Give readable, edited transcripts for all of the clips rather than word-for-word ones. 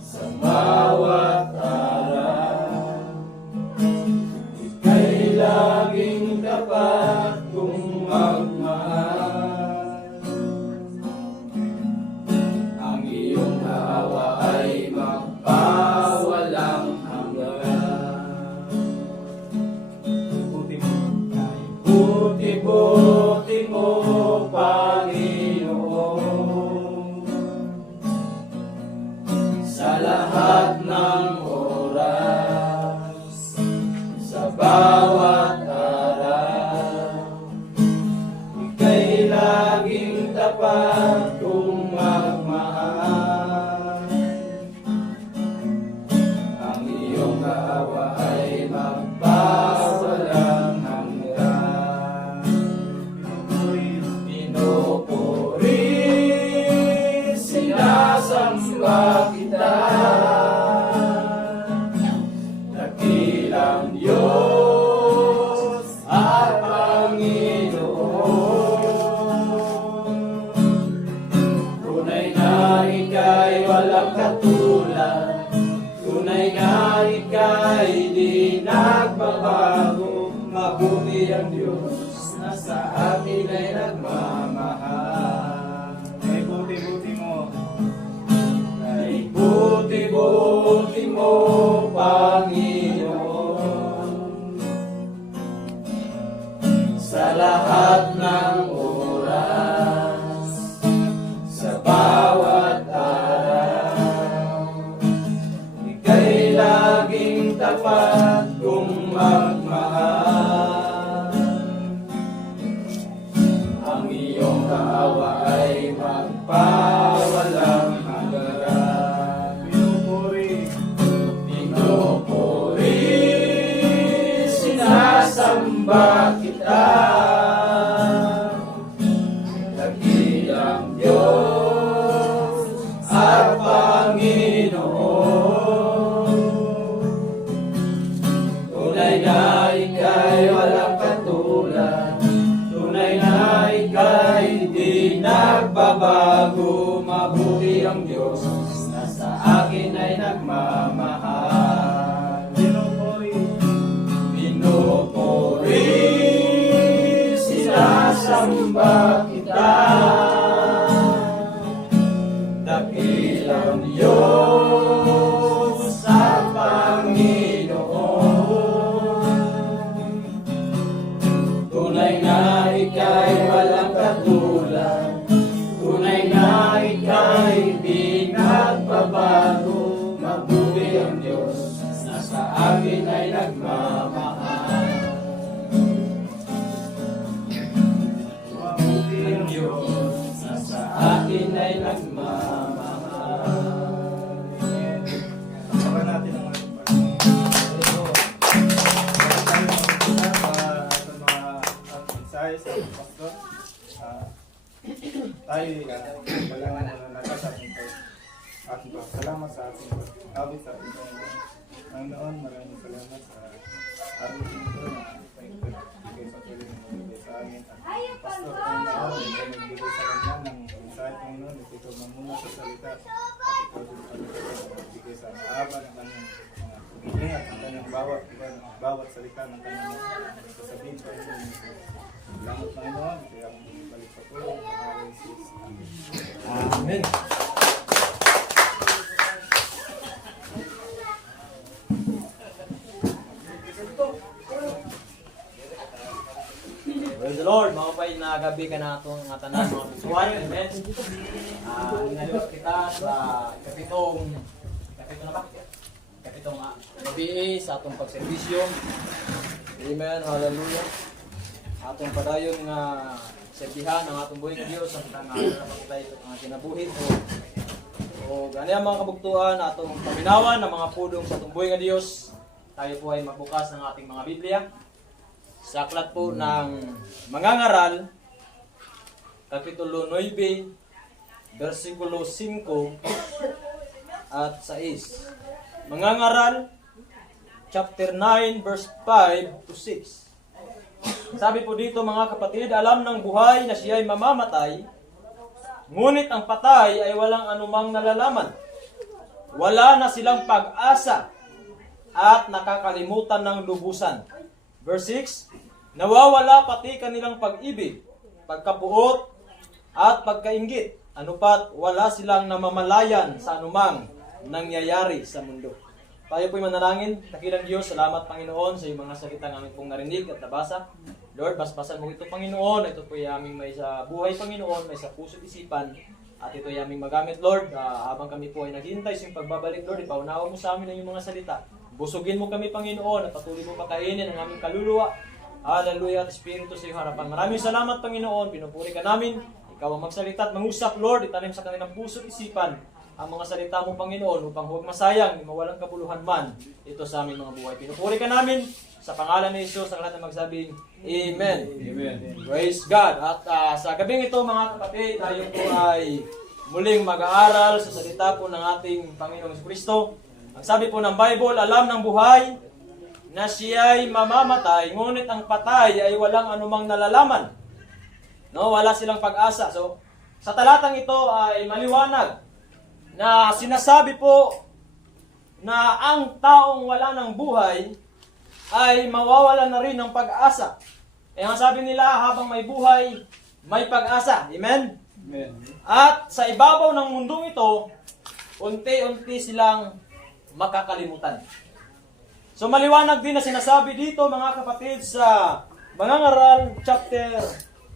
Sa bawat araw, ika'y laging dapat kong magmahal. Ang iyong awa ay magpawalang hanggan. Buti-buti mo, Panginoon, sa lahat ng oras, sa bawat araw, ika'y laging tapat kong magmahal. Ang iyong awa ay magpawalang hanggan. Pinupuri, sinasamba kita, dakilang Diyos at Panginoon. Tunay na ika'y walang katulad, tunay na ika'y di nagbabago. Mabuti ang Diyos na sa akin ay nagmamahal. Ay buti-buti mo. Ay buti-buti mo, Panginoon, sa lahat ng oras, sa bawat araw, ika'y laging tapat kong magmahal. Ang iyong awa ay magpawalang hanggan. Pinupuri, sinasamba kita, dakilang Diyos at Panginoon. Tunay na ika'y walang katulad, tunay na ika'y di nagbabago. Mabuti ang Diyos na sa akin ay nagmamahal. Pinupuri, sinasamba kita, dakilang Diyos at Panginoon. Tunay na ika'y walang katulad, tunay na ika'y di nagbabago. Mabuti ang Diyos na sa akin ay nagmamahal. Mabuti ang Diyos na sa akin ay nagmamahal. Saka natin ang ating Panginoon. Sa mga mensahe sa ating pastor, tayo kailangan na nasa sa ating salamat sa ating pagkabit sa ating Panginoon. Maraming salamat sa ating Panginoon na pagbigay sa tuloy ng magbigay sa amin. At pastor Panginoon, ikaw magbigay sa kanya ng mensahe Panginoon. Ikaw mamuna sa salita. At ikaw din magbigay sa mahaba ng kanyang mga piling at ang kanyang bawat salita ng kanyang sasabihin sa inyo. Salamat Panginoon. Kaya akong balik sa tulong. Pangalan ni Jesus. Amen. Amen. Praise the Lord, mga kapay na gabi ka na itong nga tanan mga pusuhan. Amen. Inaliwat kita sa kapitong gabi sa atong pagservisyo. Amen, hallelujah. Atong padayon nga serbihan ang atong buhay ng Diyos ang kita nga napakita ito ang kinabuhin o gani ang mga kabugtuan atong paminawan ng mga pudong sa atong buhay ng Diyos. Tayo po ay magbukas ng ating mga Biblia sa aklat po ng Mangangaral, Kapitulo 9, versikulo 5 at 6. Mangangaral, chapter 9, verse 5 to 6. Sabi po dito mga kapatid, alam ng buhay na siya ay mamamatay, ngunit ang patay ay walang anumang nalalaman. wala na silang pag-asa at nakakalimutan ng lubusan. Verse 6, nawawala pati kanilang pag-ibig, pagkapuot, at pagkainggit. Ano pat, wala silang namamalayan sa anumang nangyayari sa mundo. Tayo po'y manalangin. Dakilang Diyos, salamat Panginoon sa iyong mga salita namin pong narinig at nabasa. Lord, basbasan mo ito Panginoon. Ito po'y aming may sa buhay Panginoon, may sa puso isipan. At ito'y aming magamit Lord. Habang kami po ay naghihintay sa iyong pagbabalik Lord, ipaunawa mo sa amin ang iyong mga salita. Busugin mo kami Panginoon at patuloy mo pakainin ang aming kaluluwa. Hallelujah at Espiritu sa iyong harapan. Maraming salamat Panginoon. Pinupuri ka namin. Ikaw ang magsalita at mangusap Lord. Itanim sa kanilang puso isipan ang mga salita mo, Panginoon, upang huwag masayang, mawalang kabuluhan man ito sa aming mga buhay. Pinupuri ka namin sa pangalan ni Jesus, ang lahat na magsabing, Amen. Amen. Praise God. At sa gabing ito, mga kapatid, tayo po ay muling mag-aaral sa salita po ng ating Panginoong Kristo. Ang sabi po ng Bible, alam ng buhay na siya'y mamamatay, ngunit ang patay ay walang anumang nalalaman. No, wala silang pag-asa. So, sa talatang ito ay maliwanag na sinasabi po na ang taong wala ng buhay ay mawawala na rin ng pag-asa. Eh ang sabi nila, habang may buhay, may pag-asa. Amen? Amen. At sa ibabaw ng mundong ito, unti-unti silang makakalimutan. So maliwanag din na sinasabi dito mga kapatid sa Mangangaral chapter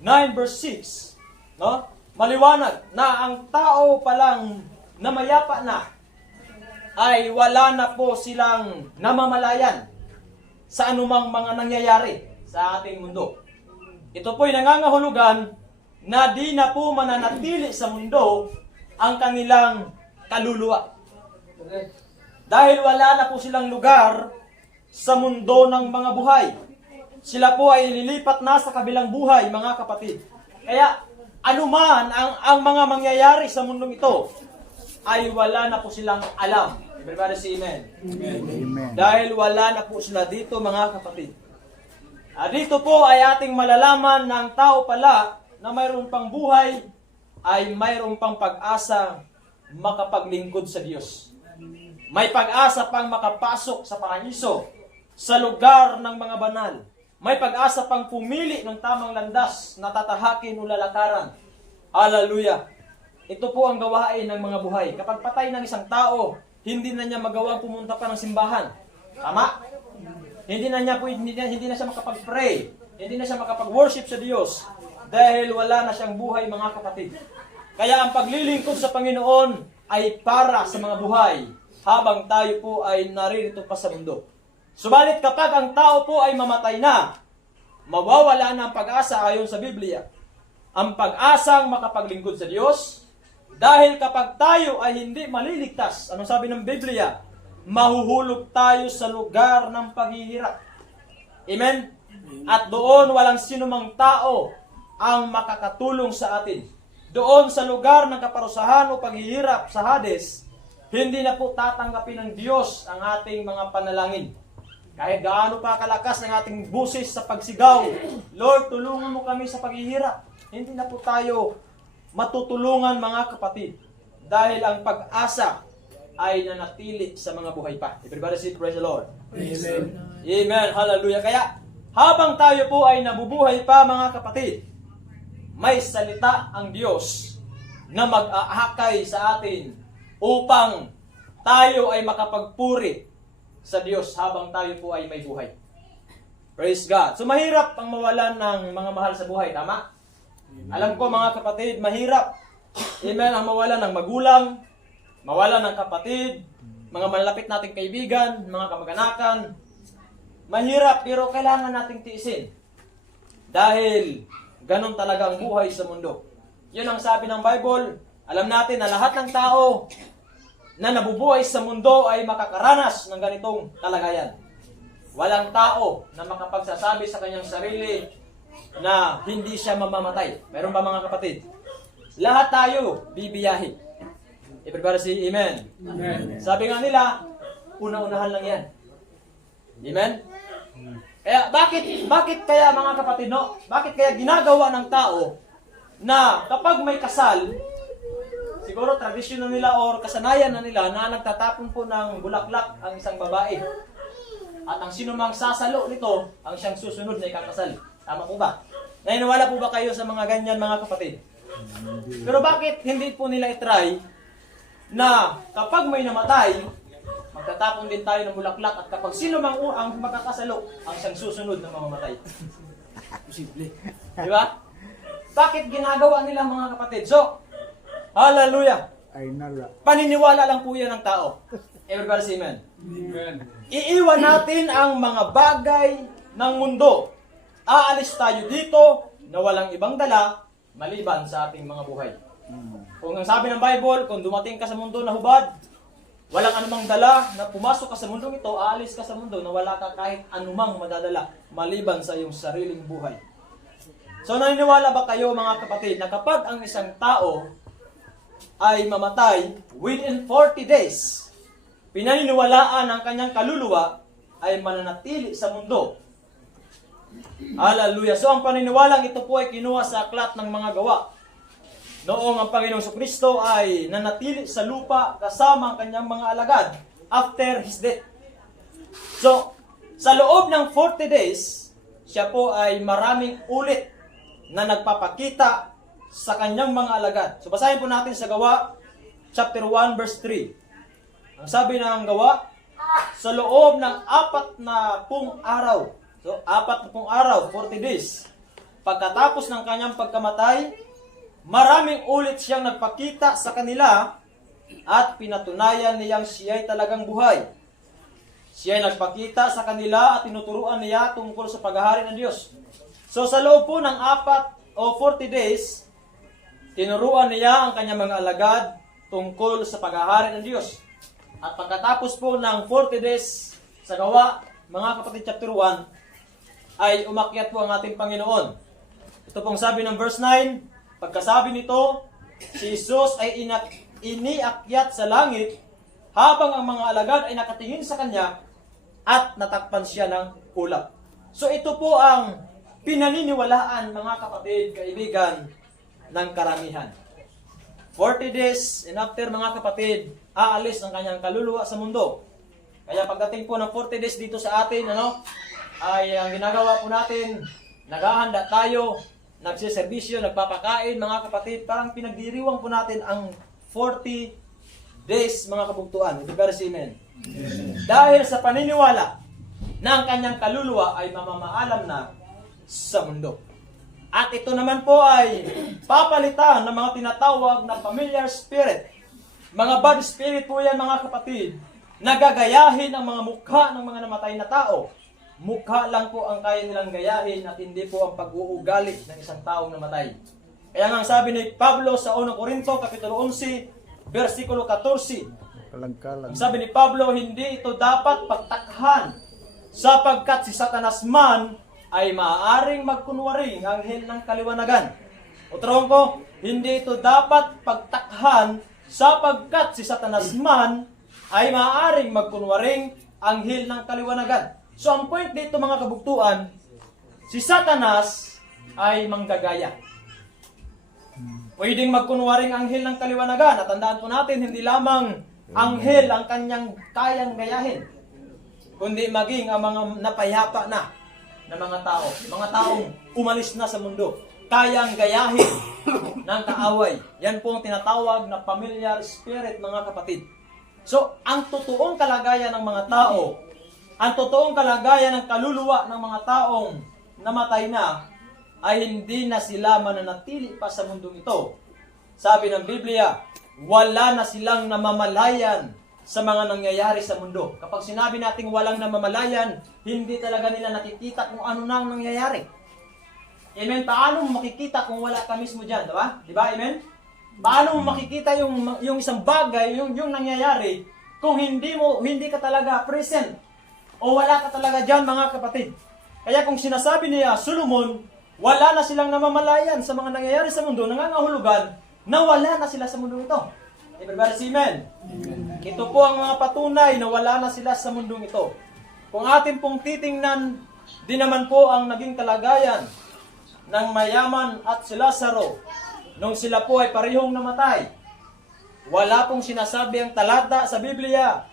9 verse 6, no? Maliwanag na ang tao palang na mayapa na ay wala na po silang namamalayan sa anumang mga nangyayari sa ating mundo. Ito po'y nangangahulugan na di na po mananatili sa mundo ang kanilang kaluluwa. Dahil wala na po silang lugar sa mundo ng mga buhay. Sila po ay lilipat na sa kabilang buhay, mga kapatid. Kaya anuman ang mga mangyayari sa mundong ito, ay wala na po silang alam. Everybody say amen. Amen. Dahil wala na po sila dito mga kapatid. Dito po ay ating malalaman na ang tao pala na mayroon pang buhay ay mayroon pang pag-asa makapaglingkod sa Diyos. May pag-asa pang makapasok sa paraiso, sa lugar ng mga banal. May pag-asa pang pumili ng tamang landas na tatahakin o lalakaran. Hallelujah. Ito po ang gawain ng mga buhay. Kapag patay ng isang tao, hindi na niya magawang pumunta pa ng simbahan. Tama? Hindi na siya makapag-pray. Hindi na siya makapag-worship sa Diyos. Dahil wala na siyang buhay, mga kapatid. Kaya ang paglilingkod sa Panginoon ay para sa mga buhay habang tayo po ay naririto pa sa mundo. Subalit kapag ang tao po ay mamatay na, mawawala na ang pag-asa ayon sa Biblia. Ang pag-asang makapaglingkod sa Diyos. Dahil kapag tayo ay hindi maliligtas, anong sabi ng Biblia? Mahuhulog tayo sa lugar ng paghihirap. Amen? At doon walang sinumang tao ang makakatulong sa atin. Doon sa lugar ng kaparusahan o paghihirap sa Hades, hindi na po tatanggapin ng Diyos ang ating mga panalangin. Kahit gaano pa kalakas ng ating busis sa pagsigaw, Lord, tulungan mo kami sa paghihirap. Hindi na po tayo matutulungan mga kapatid. Dahil ang pag-asa ay nanatili sa mga buhay pa. Everybody say praise the Lord. Amen. Amen. Hallelujah. Kaya habang tayo po ay nabubuhay pa mga kapatid, may salita ang Diyos na mag-aakay sa atin upang tayo ay makapagpuri sa Diyos habang tayo po ay may buhay. Praise God. So mahirap ang mawalan ng mga mahal sa buhay, tama? Alam ko mga kapatid, mahirap. Amen, ang mawalan ng magulang, mawalan ng kapatid, mga malapit nating kaibigan, mga kamag-anakan. Mahirap pero kailangan nating tiisin. Dahil ganun talaga ang buhay sa mundo. Yun ang sabi ng Bible. Alam natin na lahat ng tao na nabubuhay sa mundo ay makakaranas ng ganitong kalagayan. Walang tao na makapagsasabi sa kanyang sarili na hindi siya mamamatay. Meron ba mga kapatid? Lahat tayo bibiyahe. Everybody say amen. Amen. Sabi nga nila, una-unahan lang yan. Amen? Kaya bakit kaya mga kapatid, no? Bakit kaya ginagawa ng tao na kapag may kasal, siguro tradisyon na nila or kasanayan na nila na nagtatapon po ng bulaklak ang isang babae. At ang sinumang sasalo nito, ang siyang susunod na ikakasal. Tama po ba? Naniniwala po ba kayo sa mga ganyan mga kapatid? Pero bakit hindi po nila itry na kapag may namatay, magtatapon din tayo ng bulaklak at kapag sino mang ang makakasalo, ang siyang susunod na mamamatay? Posible. Di ba? Bakit ginagawa nila mga kapatid? So, hallelujah! Ay nala. Paniniwala lang po yan ng tao. Everybody say amen. Amen. Iiwan natin ang mga bagay ng mundo. Aalis tayo dito na walang ibang dala maliban sa ating mga buhay. Kung ang sabi ng Bible, kung dumating ka sa mundo na hubad, walang anumang dala na pumasok ka sa mundong ito, aalis ka sa mundo na wala ka kahit anumang madadala maliban sa iyong sariling buhay. So naniniwala ba kayo mga kapatid na kapag ang isang tao ay mamatay within 40 days, pinaniniwalaan ang kanyang kaluluwa ay mananatili sa mundo? Hallelujah. So ang paniniwalang ito po ay kinuha sa aklat ng mga gawa. Noong ang Panginoong Kristo ay nanatili sa lupa kasama ang kanyang mga alagad after His death. So, sa loob ng 40 days, siya po ay maraming ulit na nagpapakita sa kanyang mga alagad. So, basahin po natin sa Gawa, chapter 1, verse 3. Ang sabi ng Gawa, sa loob ng 40 araw, so 40 araw, 40 days, pagkatapos ng kanyang pagkamatay, maraming ulit siyang nagpakita sa kanila at pinatunayan niyang siya'y talagang buhay. Siya'y nagpakita sa kanila at tinuturuan niya tungkol sa paghahari ng Diyos. So sa loob po ng 4 o 40 days, tinuruan niya ang kanyang mga alagad tungkol sa paghahari ng Diyos. At pagkatapos po ng 40 days sa Gawa, mga kapatid, chapter 1, ay umakyat po ang ating Panginoon. Ito pong sabi ng verse 9, pagkasabi nito, si Jesus ay iniakyat sa langit habang ang mga alagad ay nakatingin sa kanya at natakpan siya ng ulap. So ito po ang pinaniniwalaan mga kapatid, kaibigan, ng karamihan. 40 days and after mga kapatid, aalis ang kanyang kaluluwa sa mundo. Kaya pagdating po ng 40 days dito sa atin, ay ang ginagawa po natin, naghahanda tayo, nagsiservisyo, nagpapakain, mga kapatid, parang pinagdiriwang po natin ang 40 days, mga kabugtuan. Ito pero si amen. Dahil sa paniniwala na ang kanyang kaluluwa ay mamamaalam na sa mundo. At ito naman po ay papalitan ng mga tinatawag na familiar spirit. Mga bad spirit po yan, mga kapatid, nagagayahin ang mga mukha ng mga namatay na tao. Mukha lang po ang kaya nilang gayahin at hindi po ang pag-uugali ng isang taong namatay. Kaya nga sabi ni Pablo sa 1 Corinto, kapitulo 11, versikulo 14. Ang sabi ni Pablo, hindi ito dapat pagtakhan sapagkat si Satanas man ay maaaring magkunwaring anghel ng kaliwanagan. O tarong ko, hindi ito dapat pagtakhan sapagkat si Satanas man ay maaaring magkunwaring anghel ng kaliwanagan. So ang point dito mga kabugtuan, si Satanas ay manggagaya. Pwedeng magkunwaring anghel ng kaliwanagan. At tandaan po natin, hindi lamang anghel ang kanyang kayang gayahin, kundi maging ang mga napayapa na mga tao, mga taong umalis na sa mundo, kayang gayahin ng kaaway. Yan po ang tinatawag na familiar spirit, mga kapatid. So, ang totoong kalagayan ng mga tao, ang totoong kalagayan ng kaluluwa ng mga taong namatay na, ay hindi na sila mananatili pa sa mundong ito. Sabi ng Biblia, wala na silang namamalayan sa mga nangyayari sa mundo. Kapag sinabi nating walang namamalayan, hindi talaga nila nakikita kung ano na ang nangyayari. Amen? Paano mo makikita kung wala ka mismo dyan? Diba? Diba? Amen? Paano mo makikita yung isang bagay, yung nangyayari, kung hindi ka talaga present o wala ka talaga dyan, mga kapatid? Kaya kung sinasabi niya, Solomon, wala na silang namamalayan sa mga nangyayari sa mundo, nangangahulugan na wala na sila sa mundo ito. Everybody say amen. Ito po ang mga patunay na wala na sila sa mundong ito. Kung atin pong titingnan, di naman po ang naging kalagayan ng mayaman at si Lazaro nung sila po ay parehong namatay. Wala pong sinasabi ang talata sa Biblia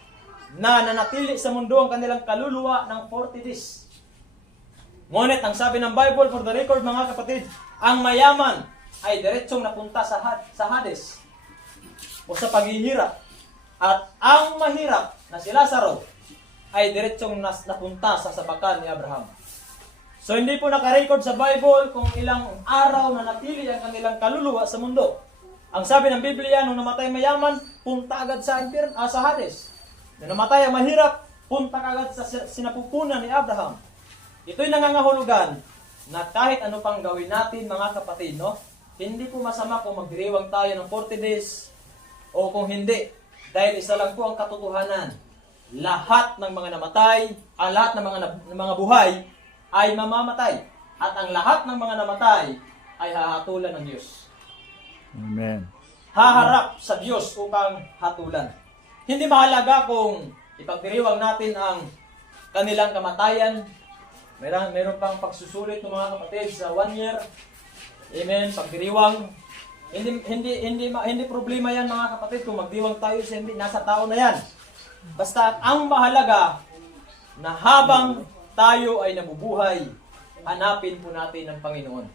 na nanatili sa mundo ang kanilang kaluluwa ng 40 days. Ngunit ang sabi ng Bible, for the record mga kapatid, ang mayaman ay diretsong napunta sa Hades o sa paghihirap. At ang mahirap na si Lazaro ay diretsong napunta sa sabakan ni Abraham. So hindi po nakarecord sa Bible kung ilang araw na natili ang kanilang kaluluwa sa mundo. Ang sabi ng Biblia, nung namatay mayaman, punta agad sa Hades. Nung namatay ang mahirap, punta agad sa sinapupunan ni Abraham. Ito'y nangangahulugan na kahit ano pang gawin natin mga kapatid, no? Hindi po masama kung magdiriwang tayo ng 40 days o kung hindi. Dahil isa lang po ang katotohanan. Lahat ng mga namatay, lahat ng mga buhay ay mamamatay. At ang lahat ng mga namatay ay hahatulan ng Diyos. Amen. Haharap sa Diyos upang hatulan. Hindi mahalaga kung ipagdiriwang natin ang kanilang kamatayan. Meron pang pagsusulit ng mga kapatid sa 1 year. Amen. Pagdiriwang. Hindi problema yan mga kapatid kung magdiwang tayo sa hindi. Nasa tao na yan. Basta ang mahalaga na habang tayo ay nabubuhay, hanapin po natin ang Panginoon.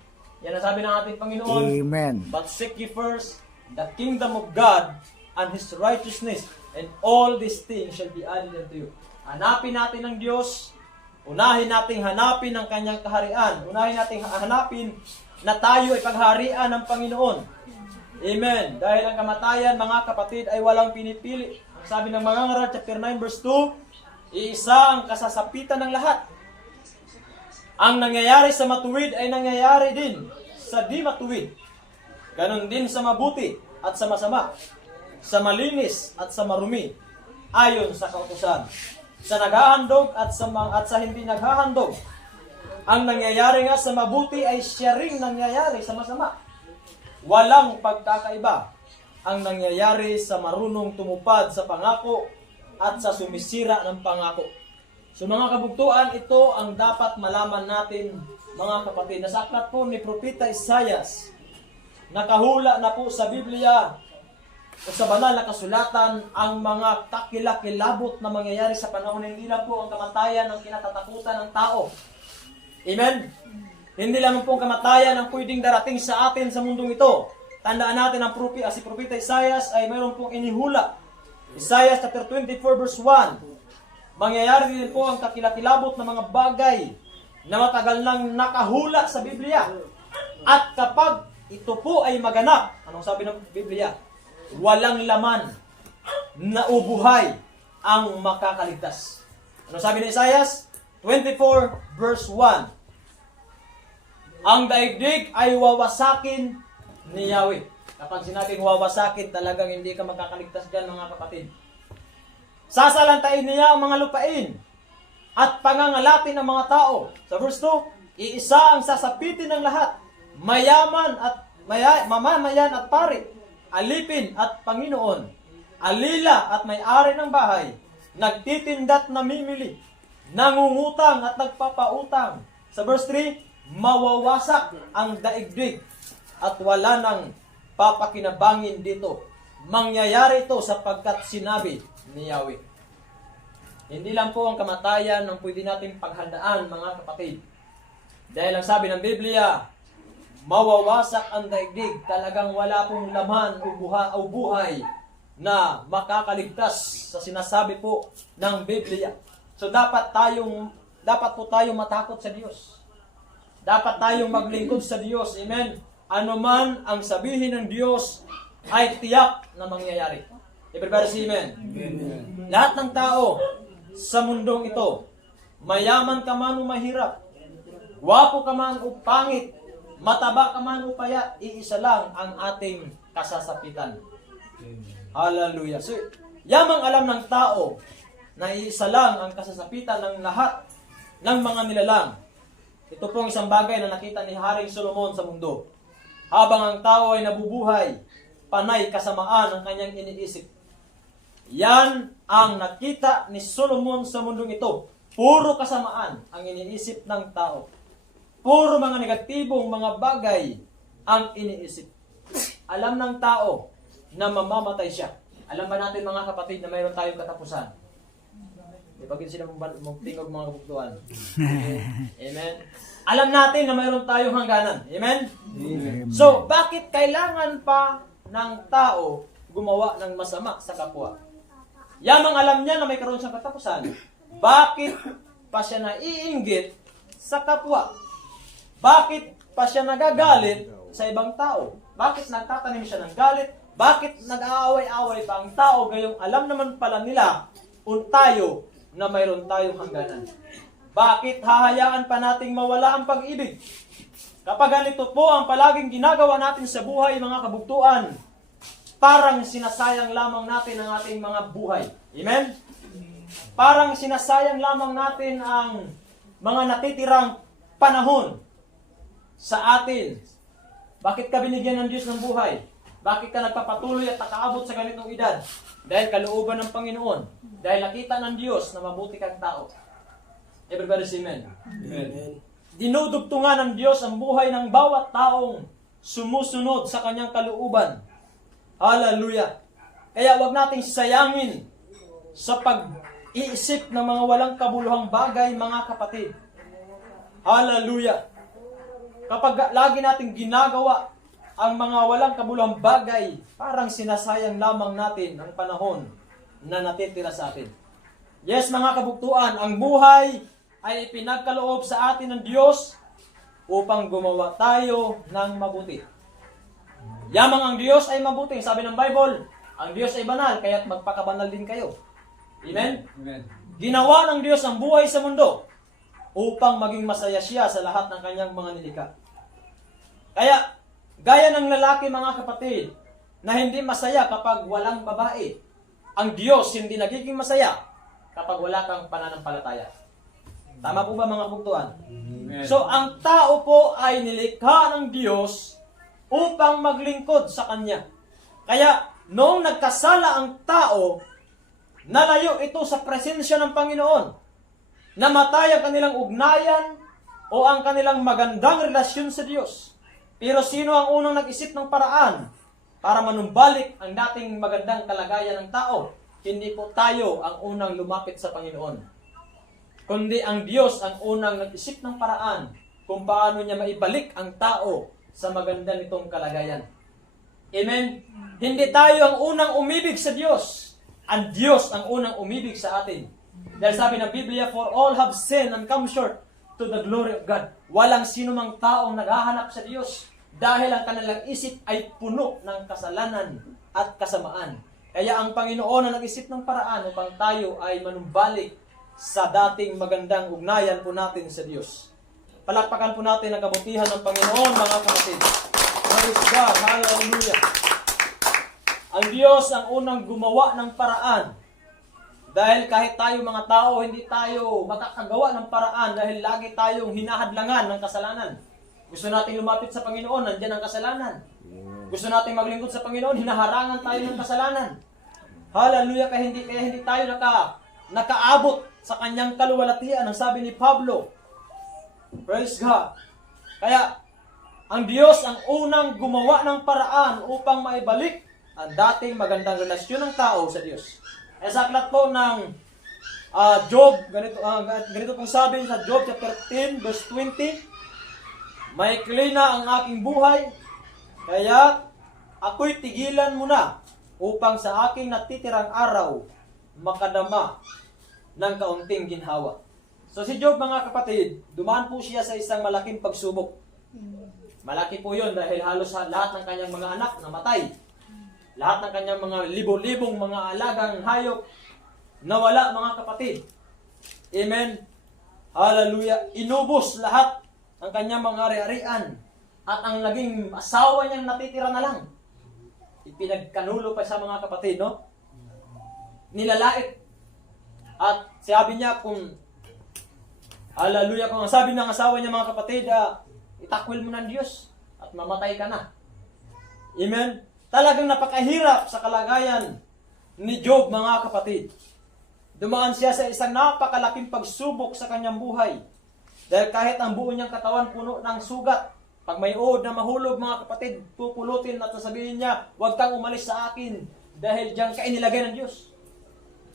Yan ang sabi ng ating Panginoon. Amen. But seek ye first the kingdom of God and His righteousness, and all these things shall be added unto you. Hanapin natin ang Diyos. Unahin nating hanapin ang Kanyang kaharian. Unahin nating hanapin na tayo ay pagharian ng Panginoon. Amen. Dahil ang kamatayan, mga kapatid, ay walang pinipili. Ang sabi ng mga ngaral, chapter 9, verse 2, iisa ang kasasapitan ng lahat. Ang nangyayari sa matuwid ay nangyayari din sa di matuwid. Ganon din sa mabuti at sa masama, sa malinis at sa marumi, ayon sa kautusan. Sa naghahandog at sa hindi naghahandog. Ang nangyayari nga sa mabuti ay siya ring nangyayari sa masama. Walang pagkakaiba ang nangyayari sa marunong tumupad sa pangako at sa sumisira ng pangako. So mga kabugtuan, ito ang dapat malaman natin mga kapatid. Nasa aklat po ni Propeta Isaias, nakahula na po sa Biblia o sa banal na kasulatan ang mga kakilakilabot na mangyayari sa panahon. Hindi lang po ang kamatayan ang kinatatakutan ng tao. Amen? Hindi lang po ang kamatayan ang pwedeng darating sa atin sa mundong ito. Tandaan natin ang si Propeta Isaias ay mayroon pong inihula. Isaiah chapter 24 verse 1. Mangyayari din po ang kakilakilabot na mga bagay na matagal nang nakahula sa Biblia. At kapag ito po ay maganap, anong sabi ng Biblia? Walang laman na ubuhay ang makakaligtas. Anong sabi ni Isaias? 24 verse 1. Ang daigdig ay wawasakin ni Yahweh. Kapag sinabing wawasakin, talagang hindi ka makakaligtas dyan mga kapatid. Sasalantain niya ang mga lupain at pangangalatin ng mga tao. Sa verse 2, iisa ang sasapitin ng lahat, mamamayan at pari, alipin at Panginoon, alila at may-ari ng bahay, nagtitinda't namimili, nangungutang at nagpapautang. Sa verse 3, mawawasak ang daigdig at wala nang papakinabangin dito. Mangyayari ito sapagkat sinabi ni Yahweh. Hindi lang po ang kamatayan ang pwede natin paghandaan mga kapatid. Dahil ang sabi ng Biblia, mawawasak ang daigdig, talagang wala pong laman o buhay na makakaligtas sa sinasabi po ng Biblia. So dapat po tayong matakot sa Diyos. Dapat tayong maglingkod sa Diyos. Amen. Ano man ang sabihin ng Diyos ay tiyak na mangyayari. Everybody say amen. Amen. Lahat ng tao sa mundong ito, mayaman ka man o mahirap, gwapo ka man o pangit, mataba ka man o payat, iisa lang ang ating kasasapitan. Hallelujah. So, yamang alam ng tao na iisa lang ang kasasapitan ng lahat ng mga nilalang. Ito pong isang bagay na nakita ni Haring Solomon sa mundo. Habang ang tao ay nabubuhay, panay kasamaan ang kanyang iniisip. Yan ang nakita ni Solomon sa mundong ito. Puro kasamaan ang iniisip ng tao. Puro mga negatibong mga bagay ang iniisip. Alam ng tao na mamamatay siya. Alam ba natin mga kapatid na mayroon tayong katapusan? Di ba sila magtingog mga kabuktuan? Amen. Alam natin na mayroon tayong hangganan. Amen? So, bakit kailangan pa ng tao gumawa ng masama sa kapwa? Yamang alam niya na may karoon siyang katapusan, bakit pa siya naiinggit sa kapwa? Bakit pa siya nagagalit sa ibang tao? Bakit nagtatanim siya ng galit? Bakit nag-aaway-away pa ang tao gayong alam naman pala nila tayo na mayroon tayong hangganan? Bakit hahayaan pa nating mawala ang pag-ibig? Kapag ganito po ang palaging ginagawa natin sa buhay, mga kabuktuan, parang sinasayang lamang natin ang ating mga buhay. Amen? Parang sinasayang lamang natin ang mga natitirang panahon sa atin. Bakit ka binigyan ng Diyos ng buhay? Bakit ka nagpapatuloy at nakaabot sa ganitong edad? Dahil kalooban ng Panginoon. Dahil nakita ng Diyos na mabuti kang tao. Everybody say amen. Amen. Dinudugtungan ng Diyos ang buhay ng bawat taong sumusunod sa kanyang kalooban. Hallelujah. Kaya wag nating sayangin sa pag-iisip ng mga walang kabuluhang bagay, mga kapatid. Hallelujah. Kapag lagi nating ginagawa ang mga walang kabuluhang bagay, parang sinasayang lamang natin ang panahon na natitira sa atin. Yes, mga kabuktuan, ang buhay ay ipinagkaloob sa atin ng Diyos upang gumawa tayo ng mabuti. Yamang ang Diyos ay mabuti. Sabi ng Bible, ang Diyos ay banal, kaya't magpakabanal din kayo. Amen? Amen. Ginawa ng Diyos ang buhay sa mundo upang maging masaya siya sa lahat ng kanyang mga nilikha. Kaya, gaya ng lalaki, mga kapatid, na hindi masaya kapag walang babae, ang Diyos hindi nagiging masaya kapag wala kang pananampalataya. Tama po ba, mga kabuktuan? So, ang tao po ay nilikha ng Diyos upang maglingkod sa Kanya. Kaya, noong nagkasala ang tao, nalayo ito sa presensya ng Panginoon. Namatay ang kanilang ugnayan o ang kanilang magandang relasyon sa Diyos. Pero sino ang unang nag-isip ng paraan para manumbalik ang dating magandang kalagayan ng tao? Hindi po tayo ang unang lumapit sa Panginoon, kundi ang Diyos ang unang nag-isip ng paraan kung paano niya maibalik ang tao sa maganda nitong kalagayan. Amen? Hindi tayo ang unang umibig sa Diyos. Ang Diyos ang unang umibig sa atin. Dahil sabi ng Biblia, for all have sinned and come short to the glory of God. Walang sino mang taong naghahanap sa Diyos dahil ang kanilang isip ay puno ng kasalanan at kasamaan. Kaya ang Panginoon ang nag-isip ng paraan upang tayo ay manumbalik sa dating magandang ugnayan po natin sa Diyos. Palakpakan po natin ang kabutihan ng Panginoon, mga kapatid. Praise God, hallelujah. Ang Diyos ang unang gumawa ng paraan. Dahil kahit tayo mga tao, hindi tayo makakagawa ng paraan dahil lagi tayong hinahadlangan ng kasalanan. Gusto nating lumapit sa Panginoon, nandiyan ang kasalanan. Gusto nating maglingkod sa Panginoon, hinaharangan tayo ng kasalanan. Hallelujah, kaya hindi tayo nakaabot sa kanyang kaluwalhatian, ang sabi ni Pablo. Praise God. Kaya, ang Diyos ang unang gumawa ng paraan upang maibalik ang dating magandang relasyon ng tao sa Diyos. Kaya sa aklat po ng Job, ganito pong sabi sa Job chapter 10 verse 20, maikli na ang aking buhay, kaya ako'y tigilan mo na upang sa aking natitirang araw makadama ng kaunting ginhawa. So si Job, mga kapatid, dumaan po siya sa isang malaking pagsubok. Malaki po yun dahil halos lahat ng kanyang mga anak namatay. Lahat ng kanyang mga libo-libong mga alagang hayop nawala, mga kapatid. Amen. Hallelujah. Inubos lahat ng kanyang mga ari-arian. At ang naging asawa niyang natitira na lang, ipinagkanulo pa sa mga kapatid, no? Nilalait. At sabi niya kung, hallelujah, kung ang sabi ng asawa niya, mga kapatid, itakwil mo ng Diyos at mamatay ka na. Amen? Talagang napakahirap sa kalagayan ni Job, mga kapatid. Dumaan siya sa isang napakalaking pagsubok sa kanyang buhay. Dahil kahit ang buo niyang katawan puno ng sugat, Pag may uod na mahulog, mga kapatid, pupulutin at sasabihin niya, huwag kang umalis sa akin dahil diyan ka inilagay ng Diyos.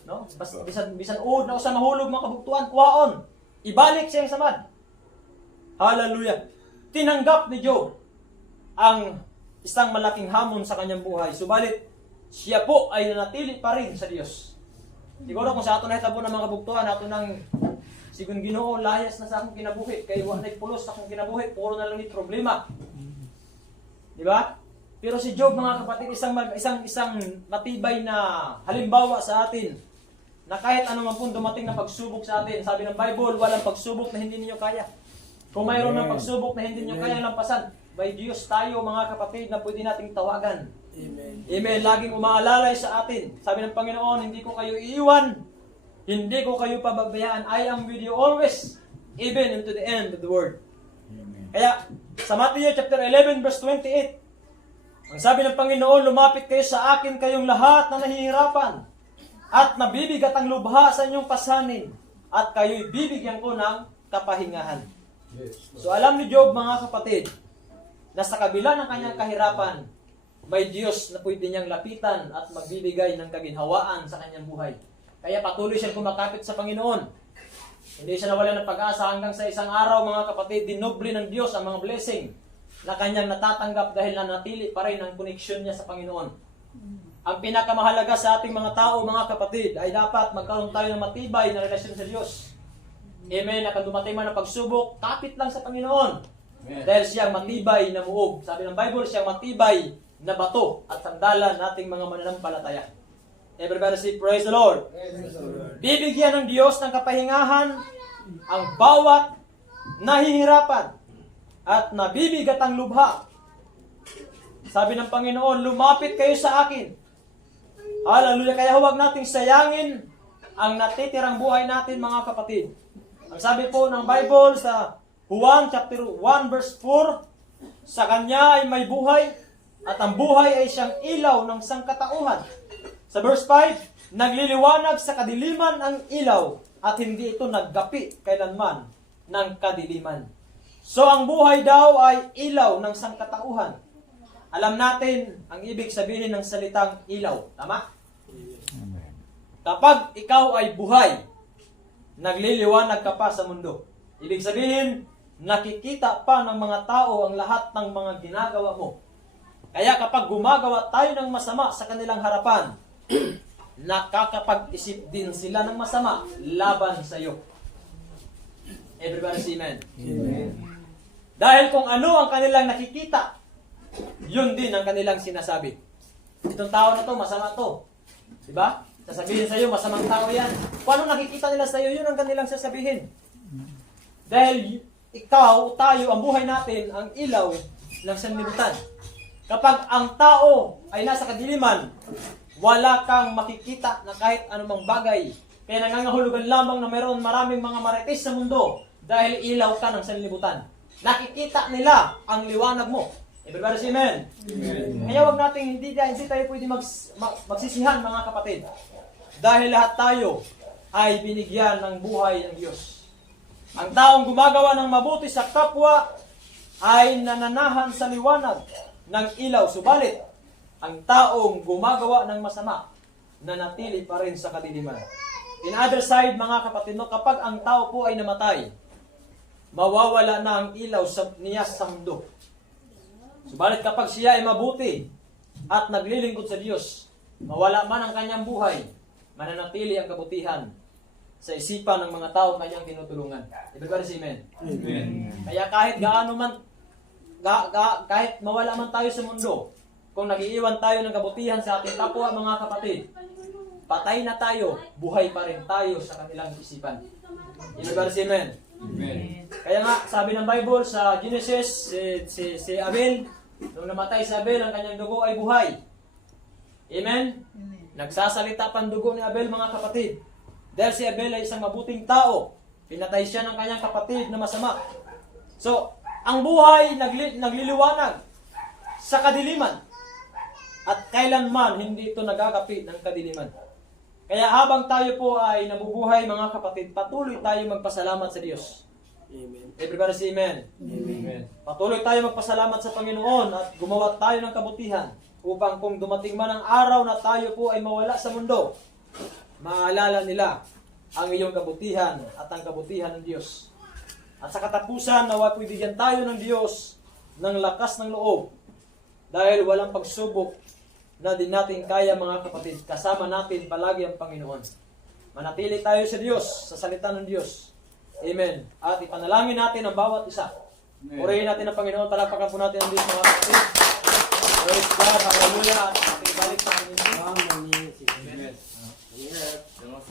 No? Bisan uod na usa mahulog, mga kabuktuan, kuhaon. Ibalik siyang samad. Hallelujah. Tinanggap ni Job ang isang malaking hamon sa kanyang buhay. Subalit, siya po ay nanatili pa rin sa Diyos. Siguro kung sa ato na hitabo ng mga kabuktuan, ato ng sigun Ginoo, layas na sa akong kinabuhi. Kaya wala pulos sa akong kinabuhi, puro na lang ni problema. Di ba? Pero si Job, mga kapatid, isang matibay na halimbawa sa atin na kahit anong pong dumating na pagsubok sa atin, sabi ng Bible, walang pagsubok na hindi ninyo kaya. Kung mayroon ng pagsubok na hindi ninyo kaya lampasan, may Diyos tayo, mga kapatid, na pwede nating tawagan. Amen. Amen. Laging umaalalay sa atin. Sabi ng Panginoon, hindi ko kayo iiwan, hindi ko kayo pababayaan. I am with you always, even unto the end of the world. Amen. Kaya, sa Matthew chapter 11, verse 28, ang sabi ng Panginoon, lumapit kayo sa akin kayong lahat na nahihirapan at nabibigat ang lubha sa inyong pasanin at kayo'y bibigyan ko ng kapahingahan. Yes. So alam ni Job, mga kapatid, na sa kabila ng kanyang kahirapan, may Diyos na pwede niyang lapitan at magbibigay ng kaginhawaan sa kanyang buhay. Kaya patuloy siyang kumakapit sa Panginoon. Hindi siya nawalan ng pag-asa hanggang sa isang araw, mga kapatid, dinoble ng Diyos ang mga blessing na kanyang natatanggap dahil nanatili pa rin ang koneksyon niya sa Panginoon. Ang pinakamahalaga sa ating mga tao, mga kapatid, ay dapat magkaroon tayo ng matibay na relasyon sa Diyos. Amen. Na kung dumating man ang pagsubok, kapit lang sa Panginoon. Amen. Dahil siyang matibay na muog. Sabi ng Bible, siyang matibay na bato at sandalan nating mga mananampalataya. Everybody say, praise the Lord. Bibigyan ng Diyos ng kapahingahan ang bawat nahihirapan at nabibigat ang lubha. Sabi ng Panginoon, lumapit kayo sa akin. Hallelujah. Kaya huwag nating sayangin ang natitirang buhay natin, mga kapatid. Ang sabi po ng Bible sa Juan chapter 1 verse 4, sa Kanya ay may buhay at ang buhay ay siyang ilaw ng sangkatauhan. Sa verse 5, nagliliwanag sa kadiliman ang ilaw at hindi ito naggapi kailanman ng kadiliman. So ang buhay daw ay ilaw ng sangkatauhan. Alam natin ang ibig sabihin ng salitang ilaw. Tama? Amen. Kapag ikaw ay buhay, nagliliwanag ka pa sa mundo. Ibig sabihin, nakikita pa ng mga tao ang lahat ng mga ginagawa mo. Kaya kapag gumagawa tayo ng masama sa kanilang harapan, nakakapag-isip din sila ng masama laban sa iyo. Everybody say amen. Amen. Dahil kung ano ang kanilang nakikita, yun din ang kanilang sinasabi. Itong tao na to, masama to. Diba? Sasabihin sa iyo, masamang tao yan. Kung ano nakikita nila sa iyo, yun ang kanilang sasabihin. Dahil ikaw, tayo, ang buhay natin, ang ilaw ng sanlibutan. Kapag ang tao ay nasa kadiliman, wala kang makikita na kahit anumang bagay. Kaya nangangahulugan lamang na mayroon maraming mga marites sa mundo dahil ilaw ka ng sanlibutan. Nakikita nila ang liwanag mo. Everybody say amen. Amen. Kaya wag nating hindi tayo pwede magsisihan, mga kapatid. Dahil lahat tayo ay binigyan ng buhay ng Diyos. Ang taong gumagawa ng mabuti sa kapwa ay nananahan sa liwanag ng ilaw. Subalit, ang taong gumagawa ng masama, nanatili pa rin sa kadiliman. In other side, mga kapatid, no, kapag ang tao po ay namatay, mawawala na ang ilaw niya sa mundo. Subalit kapag siya ay mabuti at naglilingkod sa Diyos, mawala man ang kanyang buhay, mananatili ang kabutihan sa isipan ng mga tao kanyang tinutulungan. Everybody say amen. Amen. Kaya kahit gaano man, kahit mawala man tayo sa mundo, kung nag-iiwan tayo ng kabutihan sa ating kapwa, mga kapatid, patay na tayo, buhay pa rin tayo sa kanilang isipan. Everybody say amen. Amen. Kaya nga, sabi ng Bible sa Genesis, si Abel, nung namatay si Abel, ang kanyang dugo ay buhay. Amen? Nagsasalita pa ang dugo ni Abel, mga kapatid. Dahil si Abel ay isang mabuting tao, pinatay siya ng kanyang kapatid na masama. So, ang buhay nagliliwanag sa kadiliman. At kailanman hindi ito nagagapi ng kadiliman. Kaya habang tayo po ay nabubuhay, mga kapatid, patuloy tayo magpasalamat sa Diyos. Amen. Everybody say amen. Amen. Patuloy tayo magpasalamat sa Panginoon at gumawa tayo ng kabutihan upang kung dumating man ang araw na tayo po ay mawala sa mundo, maalala nila ang iyong kabutihan at ang kabutihan ng Diyos. At sa katapusan, nawa po'y bigyan tayo ng Diyos ng lakas ng loob dahil walang pagsubok na din natin kaya, mga kapatid. Kasama natin palagi ang Panginoon. Manatili tayo sa Diyos, sa salita ng Diyos. Amen. At ipanalangin natin ang bawat isa. Purihin natin ang Panginoon. Palakpakan po natin ang Diyos, mga kapatid. Praise God. Hallelujah. At ating balik sa amin. Amen. Amen.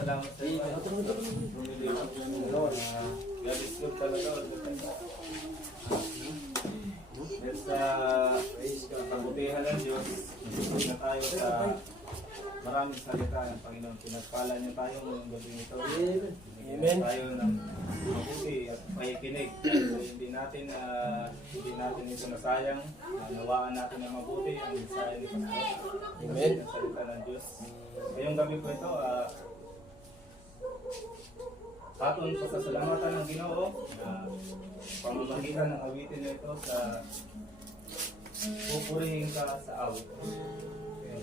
Salamat sa iyo. Lord, God is good talaga. Sa kabutihan ng Diyos, na tayo sa maraming salita ng Panginoon. Pinagpala niya tayo ngayong gabi nito. Amen. Tayo ng mabuti at pakikinig. So, hindi natin ito nasayang. Nawaan natin ng mabuti ang mensahe ni Pastor. Amen. Ang salita ng Diyos. Ngayong gabi po ito, aton pasasalamatan ng Ginoo na pamamagitan ng awitin na ito sa pupurihin ka sa awit. Ayan.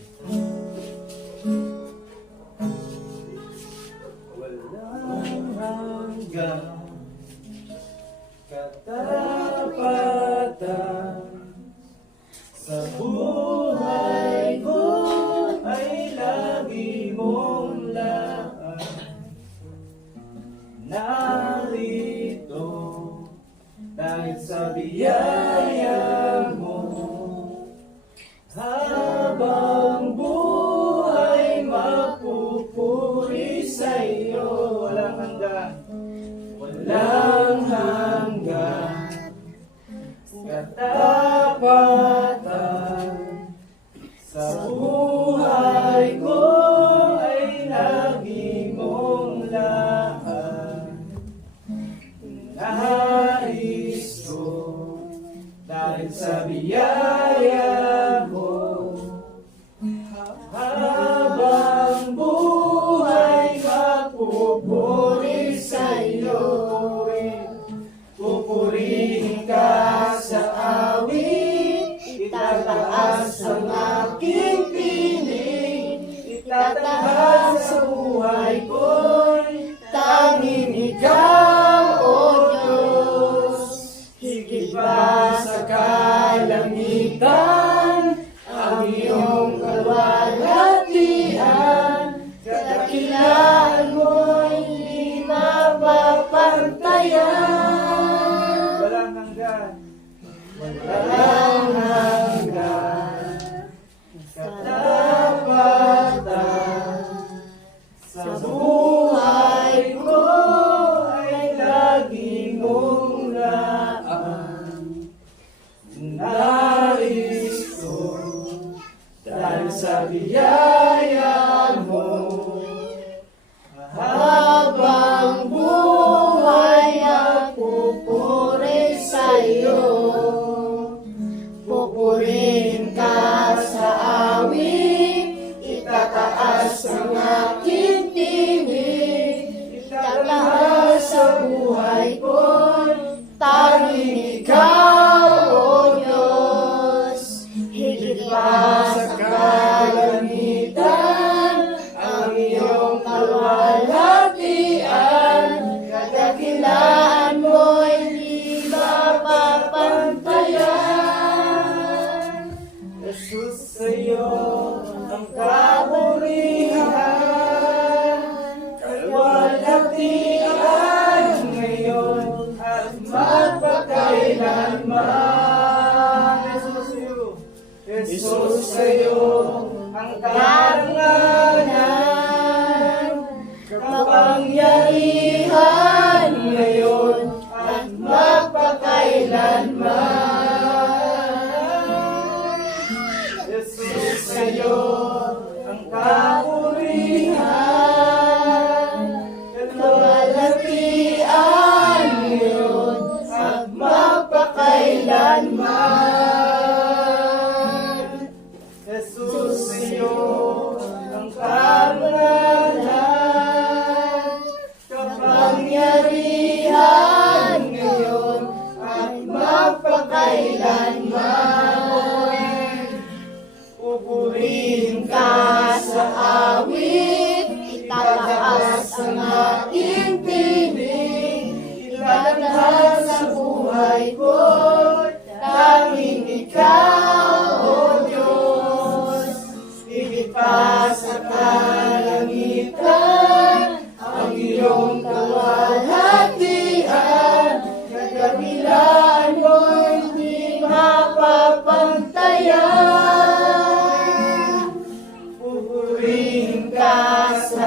Walang hanggang katapatan sa buhay ko ay lagi mong laan. Narito dahil sa biyaya mo, habang buhay mapupuri sa iyo. Walang hanggan, walang hanggan, katapatan sa buhay ko ay lagi mong laan. Nais ko dahil sa biyaya mo, habang buhay mapupuri sa iyo. Pupurihin ka sa awit, itataas ang aking piling, itataas sa buhay ko'y tanging ikaw, O Diyos. Higit pa sa kalangitan, ang iyong kalwalhatian, kadakilaan mo'y di mapapantayan. Walang hanggan, walang hanggan, katapatan sa buhay ko ay lagi mong laan. Nais ko dahil sa biyaya mo, habang buhay mapupuri sa iyo. Pupurihin ka sa awit, itataas ang aking tinig, itataas sa buhay ko, tanging ikaw, O Diyos. Higit pa sa kalangitan, ang aking piling, ilalaghan sa buhay ko, tanging ikaw, O Diyos. Higit pa sa kalangitan, ang iyong kawalhatian, kadakilaan mo hindi mapapantayan. Pupurihin ka sa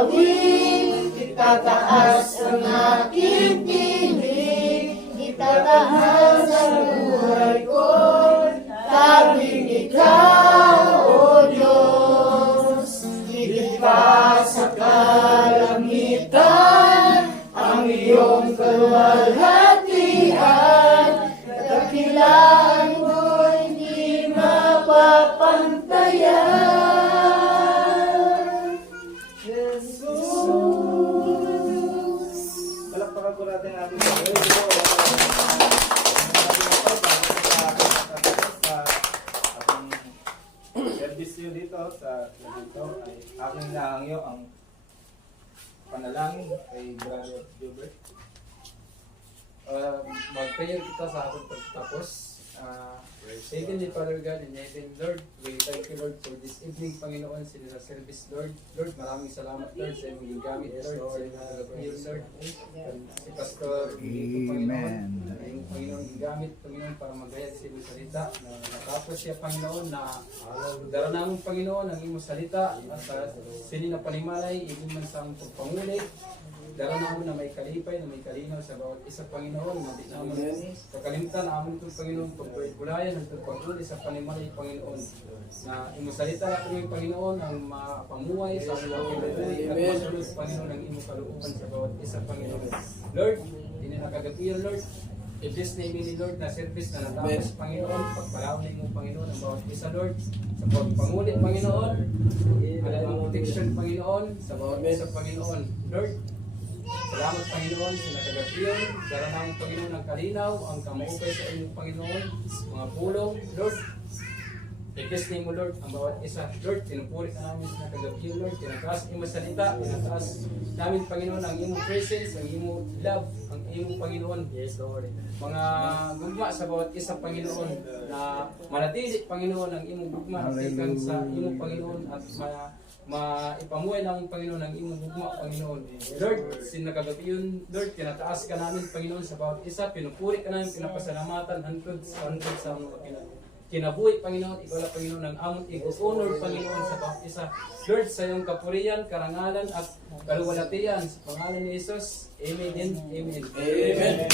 awit, itataas ang aking piling, itataas ang buhay ko, tanging ikaw, O Diyos. Higit pa sa kalangitan, ang iyong kaluwalhatian, kadakilaan mo hindi mapapantayan. Jesus. Palakpakan po natin ang ating service nyo dito sa dito ay aking nahangyo ang panalangin kay Brother Gilbert. Mag-prayer kita sa ating pagtatapos. Heavenly Father God in heaven, Lord, we thank you, Lord, for this evening, Panginoon, sa nila service, Lord. Lord, maraming salamat, Lord, sa iyong gamit, Lord, sa iyong nagapil, Lord. Si Pastor, Panginoon, yung Panginoon, yung gamit, Panginoon, para magayad sa iyong salita. Na natapos siya, Panginoon, na dara namang Panginoon, ang iyong salita, at sinin na panimalay, ibig man sa aming pagpanguli. Dara naman na may kalipay, na may kalinaw sa bawat isa, Panginoon. Mandi naman kakalimutan namin itong Panginoon, pagpagulayan at pagpaguli sa panimalay, Panginoon. Na imusalita na kami, Panginoon, ang mapamuhay sa aming pagpaguli at masulod, Panginoon, ang imong kalooban sa bawat isa, Panginoon. Lord, hindi nakagatiyan, Lord. I-bless na ni Lord na service na natapos, Panginoon. Pagpalawan mo, Panginoon, ang bawat isa, Lord. Sa pagpangulit, Panginoon. Ang protection, Panginoon, sa bawat isa, Panginoon. Lord, salamat, Panginoon, sa nakagatiyan. Dara namin, Panginoon, ang kalinaw, ang kamaupay sa inyong, Panginoon, mga pulong, Lord. I-bless mo, Lord, ang bawat isa. Lord, tinupuri ka namin sa nakagatiyan, Lord. Tinataas ang iyong salita, tinataas namin, Panginoon, ang iyong presence, ang iyong love, ang iyong, Panginoon. Yes, Lord. Mga gugma sa bawat isa, Panginoon, na manatili, Panginoon, ang iyong gugma, tikan sa iyong, Panginoon, at maipamuhay ng Panginoon ang imong gugma, Panginoon. Lord, sinagagabi yun, Lord, tinataas ka namin, Panginoon, sa bawat isa, pinupuri ka namin, pinapasalamatan, hantod sa mga kinabuhi, Panginoon, ikaw lang, Panginoon, ang amon, igusunod, Panginoon, sa bawat isa. Lord, sa iyong kapurihan, karangalan, at kaluwalhatian, sa pangalan ni Jesus, Amen and Amen. Amen.